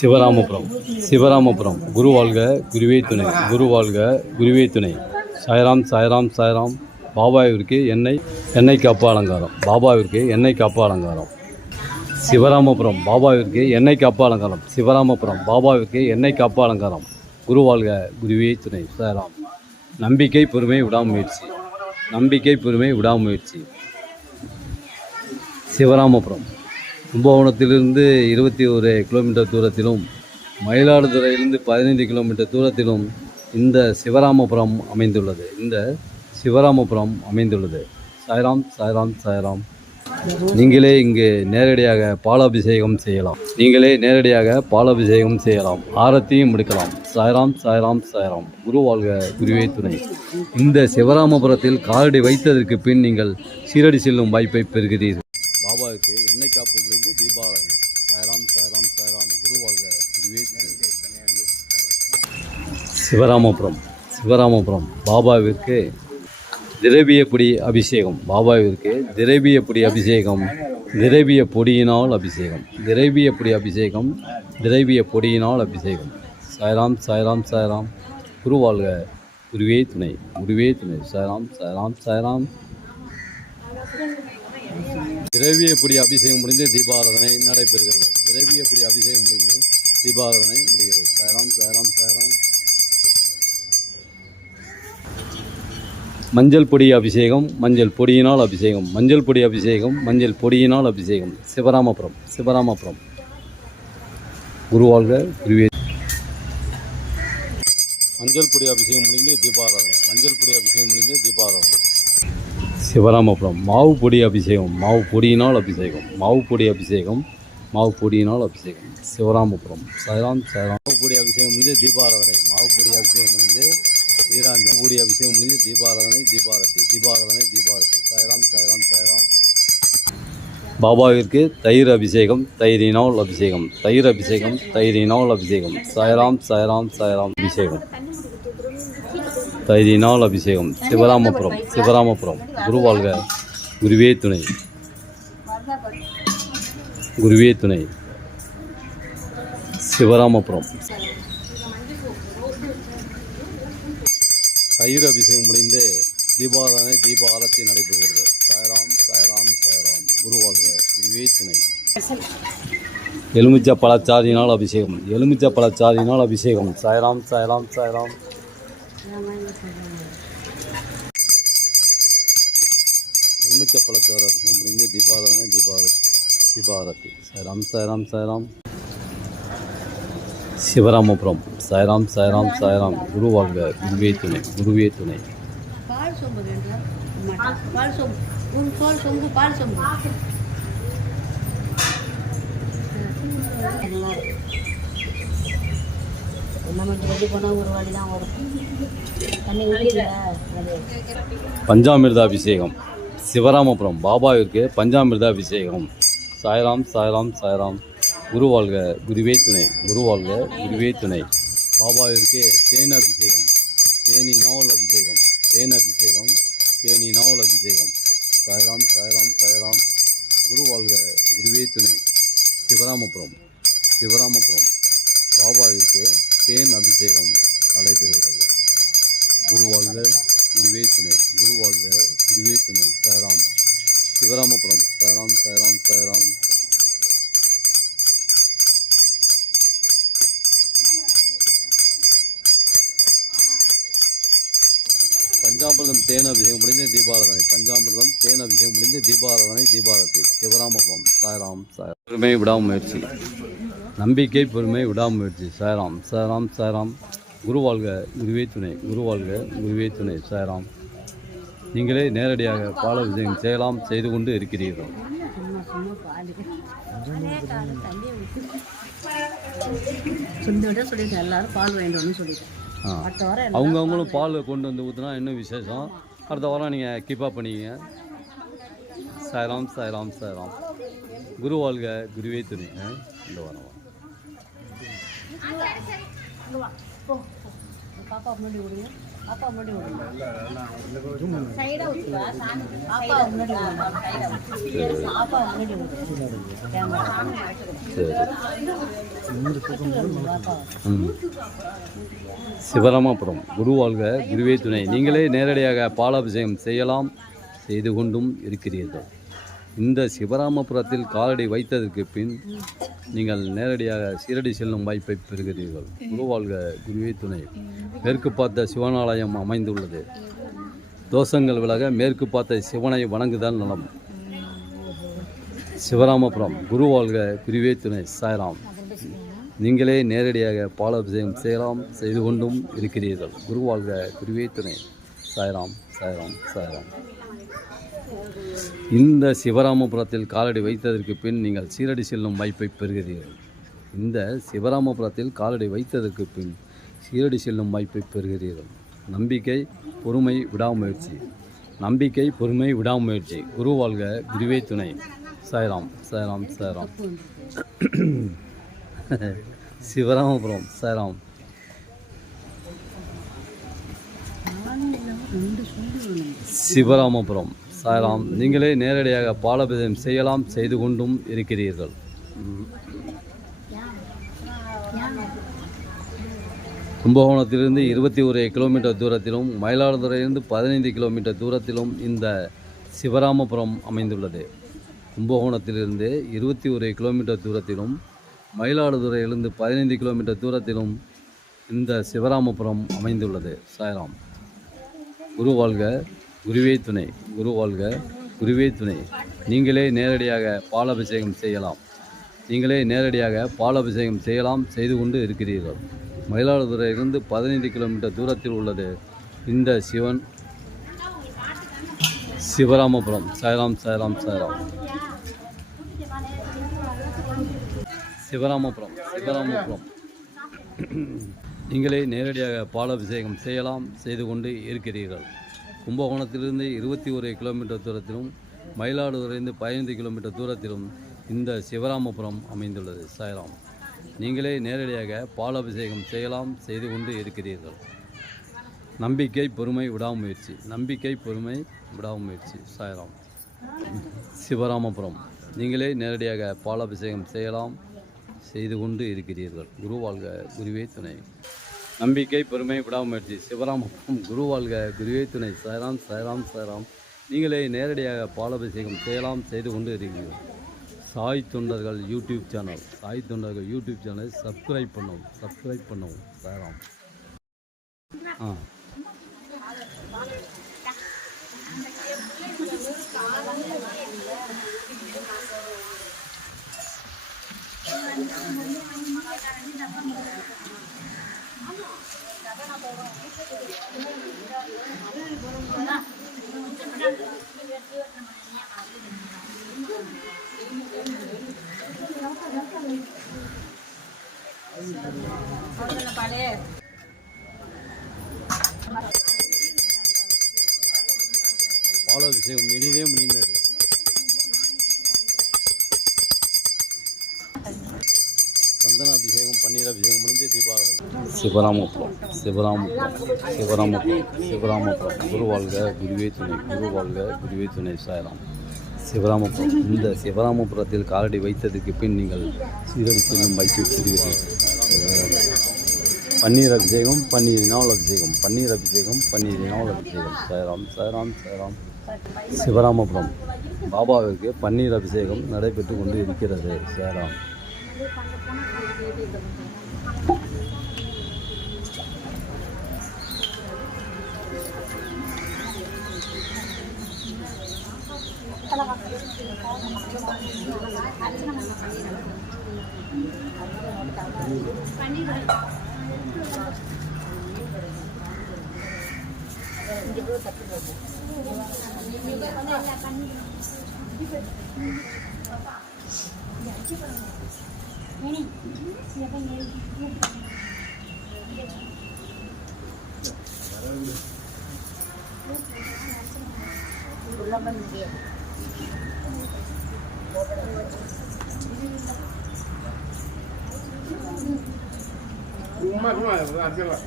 சிவராமபுரம். சிவராமபுரம். குரு வாழ்க குருவே துணை. குரு வாழ்க குருவே துணை. சாய்ராம் சாய்ராம் சாய்ராம். பாபாவிற்கு எண்ணெய் எண்ணெய் காப்பு அலங்காரம். பாபாவிற்கு எண்ணெய் காப்பு அலங்காரம். சிவராமபுரம். பாபாவிற்கு எண்ணெய் காப்பு அலங்காரம். சிவராமபுரம். பாபாவிற்கு எண்ணெய் காப்பு அலங்காரம். குரு வாழ்க குருவே துணை. சாய்ராம். நம்பிக்கை பொறுமை விடாமுயற்சி நம்பிக்கை பொறுமை விடாமுயற்சி சிவராமபுரம். கும்பகோணத்திலிருந்து இருபத்தி ஒரு கிலோமீட்டர் தூரத்திலும் மயிலாடுதுறையிலிருந்து பதினைந்து கிலோமீட்டர் தூரத்திலும் இந்த சிவராமபுரம் அமைந்துள்ளது. இந்த சிவராமபுரம் அமைந்துள்ளது. சாய்ராம் சாய்ராம் சாய்ராம். நீங்களே இங்கு நேரடியாக பாலாபிஷேகம் செய்யலாம். நீங்களே நேரடியாக பாலாபிஷேகம் செய்யலாம். ஆரத்தியும் எடுக்கலாம் சாய்ராம் சாய்ராம் சாய்ராம். குரு வாழ்க குருவே துணை. இந்த சிவராமபுரத்தில் காலடி வைத்ததற்கு பின் நீங்கள் சீரடி செல்லும் வாய்ப்பை பெறுகிறீர்கள். பாபாவுக்கு எண்ணெய் காப்பு முடிந்து தீபாவளி சாய்ராம் சாய்ராம் சாய்ராம். குரு வாழ்க குருவே. துணை சிவராமபுரம் சிவராமபுரம். பாபாவிற்கு திரவியப்பொடி அபிஷேகம். பாபாவிற்கு திரவியப்பொடி அபிஷேகம். திரவிய பொடியினால் அபிஷேகம். திரவிய பொடி அபிஷேகம். திரவிய பொடியினால் அபிஷேகம். சாய்ராம் சாய்ராம் சாய்ராம். குரு வாழ்க குருவே துணை குருவே துணை. சாய்ராம் சாய்ராம் சாய்ராம். திரவியப்படி அபிஷேகம் முடிந்து தீபாராதனை நடைபெறுகிறது. திரவியப்படி அபிஷேகம் முடிந்து தீபாராதனை முடிகிறது. சாய்ராம் சாய்ராம் சாய்ராம். மஞ்சள் பொடி அபிஷேகம் மஞ்சள் பொடியினால் அபிஷேகம். மஞ்சள் பொடி அபிஷேகம் மஞ்சள் பொடியினால் அபிஷேகம். சிவராமபுரம் சிவராமபுரம். குருவாழ்க குருவே. மஞ்சள் பொடி அபிஷேகம் முடிந்து தீபாராதனை. மஞ்சள் பொடி அபிஷேகம் முடிந்து தீபாராதனை. சிவராமபுரம். மாவு பொடி அபிஷேகம் மாவு பொடியினால் அபிஷேகம் மாவு பொடி அபிஷேகம் மாவு பொடியினால் அபிஷேகம். சிவராமபுரம். சைராம் சைராம். மாவு பொடி அபிஷேகம் முடிந்து தீபாராதனை. மாவு பொடி அபிஷேகம் முடிந்து வீராஞ்ச. பொடி அபிஷேகம் முடிந்து தீபாராதனை தீபாரதி. தீபாராதனை தீபாரதி. சைராம் சைராம் சைராம். பாபாவிற்கு தயிர் அபிஷேகம் தயிரினால் அபிஷேகம். தயிர் அபிஷேகம் தயிரினால் அபிஷேகம். சாய்ராம் சாய்ராம் சாய்ராம் அபிஷேகம். தயிரினால் அபிஷேகம். சிவராமபுரம் சிவராமபுரம் குருவாழ்க குருவே துணை. குருவே துணை. சிவராமபுரம். தயிர் அபிஷேகம் முடிந்து தீபாராதனை தீப ஆரத்தி நடைபெறுகிறது. சாய்ராம் சாய்ராம் சாய்ராம். குருவாழ்க குருவே துணை. எலுமிச்சை பழச்சாறினால் அபிஷேகம். எலுமிச்சை பழச்சாறினால் அபிஷேகம். சாய்ராம் சாய்ராம் சாய்ராம். எலுமிச்சை பழச்சாறு அபிஷேகம் முடிந்து தீபாராதனை தீபாரதி தீபாரதி. சாய்ராம் சாய்ராம் சாய்ராம் சிவராமபுரம். சாய்ராம் சாய்ராம் சாய்ராம் குரு வாழ்க. குருவே துணை. குருவே துணை. பால் நமக்கு ஒரு தான் வரும் தண்ணி ஊற்றில பஞ்சாமிர்த அபிஷேகம் சிவராமபுரம் பாபாவிற்கு பஞ்சாமிர்த அபிஷேகம் சாய்ராம் சாய்ராம் சாய்ராம். குரு வாழ்க குருவே துணை. குரு வாழ்க குருவே துணை. பாபாவிற்கு தேன் அபிஷேகம் தேனி நாவல் அபிஷேகம். தேன் அபிஷேகம் தேனினால் அபிஷேகம். சாய்ராம் சாய்ராம் சாய்ராம். குரு வாழ்க குருவே துணை. சிவராமபுரம் சிவராமபுரம். பாபாவிற்கு தேன் அபிஷேகம் நடைபெறுகிறது. குரு வாழ்க குருவே துணை குரு வாழ்க குருவே துணை சாய்ராம் சிவராமபுரம் சாய்ராம் சாய்ராம் சாய்ராம் பஞ்சாமிர்தம் தேன் அபிஷேகம் முடிந்த தீபாராதனை பஞ்சாமிர்தம் தேன் அபிஷேகம் முடிந்த தீபாராதனை தீபாரதி சிவராமபுரம் சாய்ராம் சாய் விடாமுயற்சி. நம்பிக்கை பொறுமை விடாமுயற்சி. சாராம் சாராம் சாராம் குருவாழ்க குருவே துணை. குருவாழ்க குருவே துணை. சாராம் நீங்களே நேரடியாக பால விஜயம் செய்யலாம் செய்து கொண்டு இருக்கிறீர்கள். அவங்கவுங்களும் பால் கொண்டு வந்து ஊற்றினா இன்னும் விசேஷம்? அடுத்த வாரம் நீங்கள் கீப்பாக பண்ணிக்கங்க. சாய்ராம் சாய்ராம் சாய்ராம். குரு வாழ்க குருவே துணை. ஆ? இந்த வாரம் பாப்பா முன்னாடி விடுங்க முன்னாடி விடுங்க சைடா முன்னாடி முன்னாடி சிவராமபுரம் குருவாழ்க குருவே துணை. நீங்களே நேரடியாக பாலாபிஷேகம் செய்யலாம் செய்து கொண்டும் இருக்கிறீர்கள். இந்த சிவராமபுரத்தில் காலடி வைத்ததற்கு பின் நீங்கள் நேரடியாக சீரடி செல்லும் வாய்ப்பை பெறுகிறீர்கள். குருவாழ்க குருவே துணை. மேற்கு பார்த்த சிவனாலயம் அமைந்துள்ளது. தோஷங்கள் விலக மேற்கு பார்த்த சிவனை வணங்குதல் நலம். சிவராமபுரம் குருவாழ்க குருவே துணை. சாய்ராம். நீங்களே நேரடியாக பாலாபிஷேகம் செய்யலாம் செய்து கொண்டும் இருக்கிறீர்கள். குருவாழ்க குருவே துணை. சாய்ராம் சாய்ராம் சாய்ராம். இந்த சிவராமபுரத்தில் காலடி வைத்ததற்கு பின் நீங்கள் சீரடி செல்லும் வாய்ப்பை பெறுகிறீர்கள். இந்த சிவராமபுரத்தில் காலடி வைத்ததற்கு பின் சீரடி செல்லும் வாய்ப்பை பெறுகிறீர்கள். நம்பிக்கை பொறுமை விடாமுயற்சி. நம்பிக்கை பொறுமை விடாமுயற்சி. குரு வாழ்க குருவே துணை. சாய்ராம் சாய்ராம் சாய்ராம். சிவராமபுரம் சாய்ராம். சிவராமபுரம். சாயலாம். நீங்களே நேரடியாக பாலாபிஷேகம் செய்யலாம் செய்து கொண்டும் இருக்கிறீர்கள். கும்பகோணத்திலிருந்து இருபத்தி ஒரு கிலோமீட்டர் தூரத்திலும் மயிலாடுதுறையிலிருந்து பதினைந்து கிலோமீட்டர் தூரத்திலும் இந்த சிவராமபுரம் அமைந்துள்ளது. கும்பகோணத்திலிருந்து இருபத்தி ஒரு கிலோமீட்டர் தூரத்திலும் மயிலாடுதுறையிலிருந்து பதினைந்து கிலோமீட்டர் தூரத்திலும் இந்த சிவராமபுரம் அமைந்துள்ளது. சாய்ராம் குரு வாழ்க. குருவே துணை குரு வாழ்க குருவே துணை. நீங்களே நேரடியாக பாலாபிஷேகம் செய்யலாம். நீங்களே நேரடியாக பாலாபிஷேகம் செய்யலாம் செய்து கொண்டு இருக்கிறீர்கள். மயிலாடுதுறையிலிருந்து பதினைந்து கிலோமீட்டர் தூரத்தில் உள்ளது இந்த சிவன். சிவராமபுரம். சாய்ராம் சாய்ராம் சாய்ராம். சிவராமபுரம் சிவராமபுரம். நீங்களே நேரடியாக பாலாபிஷேகம் செய்யலாம் செய்து கொண்டு இருக்கிறீர்கள். கும்பகோணத்திலிருந்து இருபத்தி ஒரு கிலோமீட்டர் தூரத்திலும் மயிலாடுதுறையிலிருந்து பதினைந்து கிலோமீட்டர் தூரத்திலும் இந்த சிவராமபுரம் அமைந்துள்ளது. சாய்ராம் நீங்களே நேரடியாக பாலாபிஷேகம் செய்யலாம் செய்து கொண்டு இருக்கிறீர்கள். நம்பிக்கை பொறுமை விடாமுயற்சி. நம்பிக்கை பொறுமை விடாமுயற்சி. சாய்ராம் சிவராமபுரம் நீங்களே நேரடியாக பாலாபிஷேகம் செய்யலாம் செய்து கொண்டு இருக்கிறீர்கள். குரு வாழ்க குருவே துணை. நம்பிக்கை பெருமை விடாமுயற்சி சிவராமபுரம் குரு வாழ்க குருவே துணை. சாய்ராம் சாய்ராம் சாய்ராம். நீங்களே நேரடியாக பாலாபிஷேகம் செய்யலாம் செய்து கொண்டு இருக்கிறீர்கள் சாய் தொண்டர்கள் யூடியூப் சேனல். சாய் தொண்டர்கள் யூடியூப் சேனலை சப்ஸ்கிரைப் பண்ணவும் சப்ஸ்கிரைப் பண்ணவும். சாய்ராம். ஆ. பாலாபிஷேகம் இனிதே முடிந்தது சந்தனாபிஷேகம் பன்னீர் அபிஷேகம் முடிஞ்சு தீபாவளி சிவராமபுரம் சிவராமபுரம் சிவராமபுரம் சிவராமபுரம். குரு வாழ்க குருவே துணை குரு வாழ்க குருவே துணை சாயராம். சிவராமபுரம். இந்த சிவராமபுரத்தில் காலடி வைத்ததுக்கு பின் நீங்கள் சீரடி செல்லும் வாய்ப்பை பெறுகிறீர்கள் பன்னீர் அபிஷேகம் பன்னீரினால் அபிஷேகம் பன்னீர் அபிஷேகம் பன்னீரினால் அபிஷேகம். சேராம் சேராம் சேராம் சிவராமபுரம். பாபாவிற்கு பன்னீர் அபிஷேகம் நடைபெற்று கொண்டு இருக்கிறது. Ini, siapa yang uma com ela, é, é aquela.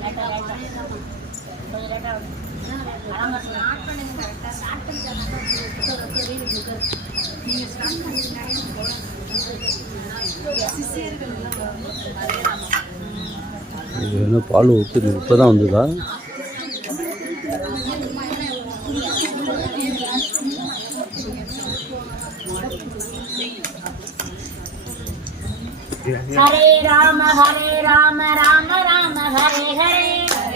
Like that, கரெக்டாக ஸ்டார்ட் பண்ணிட்டாங்க நீங்கள் ஸ்டார்ட் பண்ணிங்கன்னா இது என்ன பால் ஊற்றுது இப்போ தான் வந்ததா? ஹரே ராம ஹரே ராம ராம ராம ஹரே ஹரே.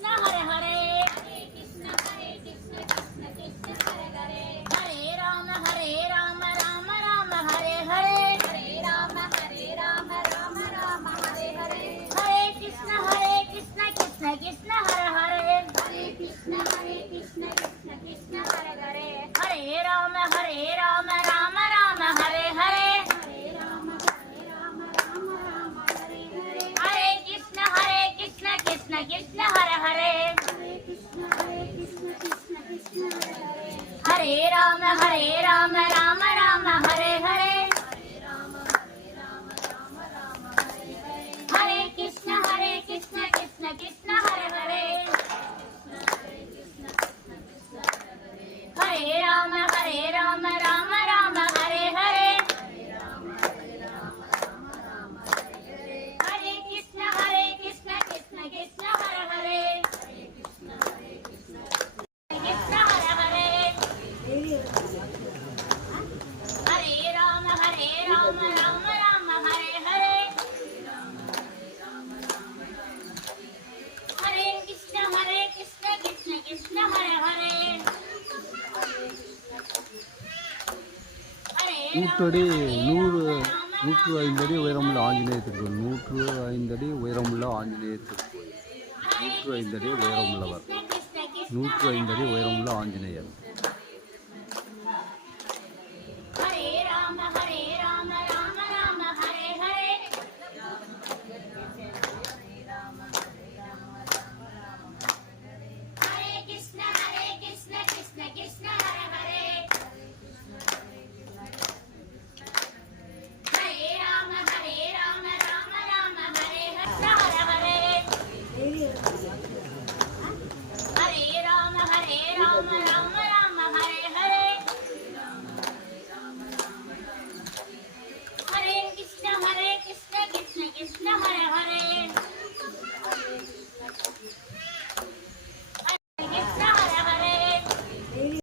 कृष्ण कृष्ण हरे हरे हरे Hare Rama அடி நூறு நூற்று ஐந்தடி உயரமுள்ள ஆஞ்சநேயர் திருக்கோயில் நூற்று ஐந்தடி உயரமுள்ள ஆஞ்சநேயர் திருக்கோயில் நூற்று ஐந்தடி உயரமுள்ளவர். நூற்று ஐந்தடி உயரமுள்ள ஆஞ்சநேயர்.